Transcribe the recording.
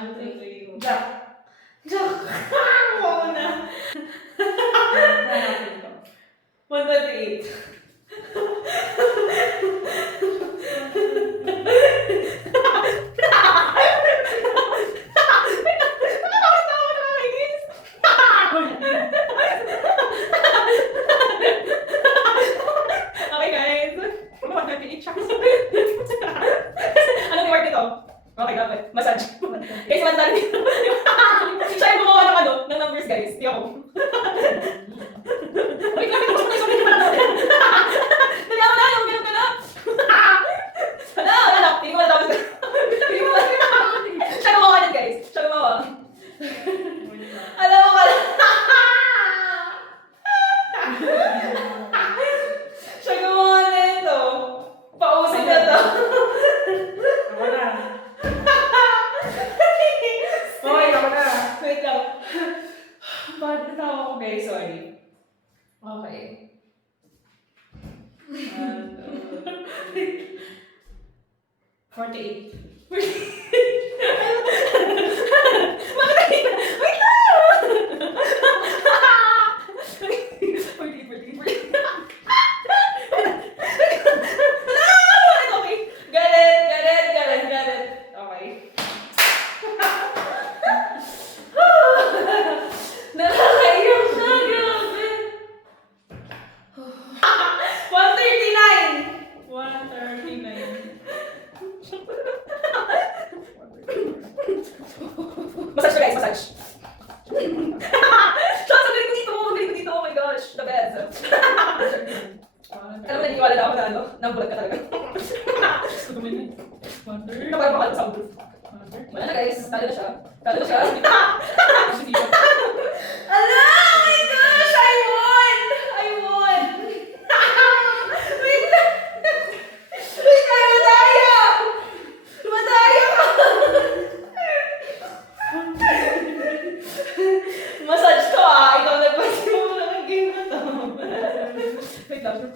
1, 2, 3, go. Jack. Jack. Wow na. Hanapin ko. 1, 2, 3. Okay guys. 1, 2, 3. Shucks. Anong reward nito? Okay, dapat. Massage. Guys, mantan dito. Siya yung gumawa ng ng numbers guys. Di ako. Wait lang, ito. Sorry. Dali ako na. Yung ganun ka na. Hala. Hindi ko matapos ka. Siya gumawa yan guys. Siya gumawa. Alam mo ka lang. Siya gumawa na ito. Pausap na to. Ako na. Okay, ako na. Wait lang. Bakit natawa ko guys? Sorry. Okay. 48. Bakit? Wait lang! 48. Okay. Got it. Okay. Nakakaiyak siya, grabe. 139. 139. Massage na guys, massage. Shots, ang galing ko dito. Oh my gosh, the best. Alam mo, naniniwala na ako na nang bulag ka talaga. Naparang makalo sa ulo. Wala na guys, talo na siya. Ala! Oh my gosh! I won! Wait lang! Wait lang! Madaya ka! Massage to ah! Ikaw nagpasi mo lang ang game na to. Wait lang.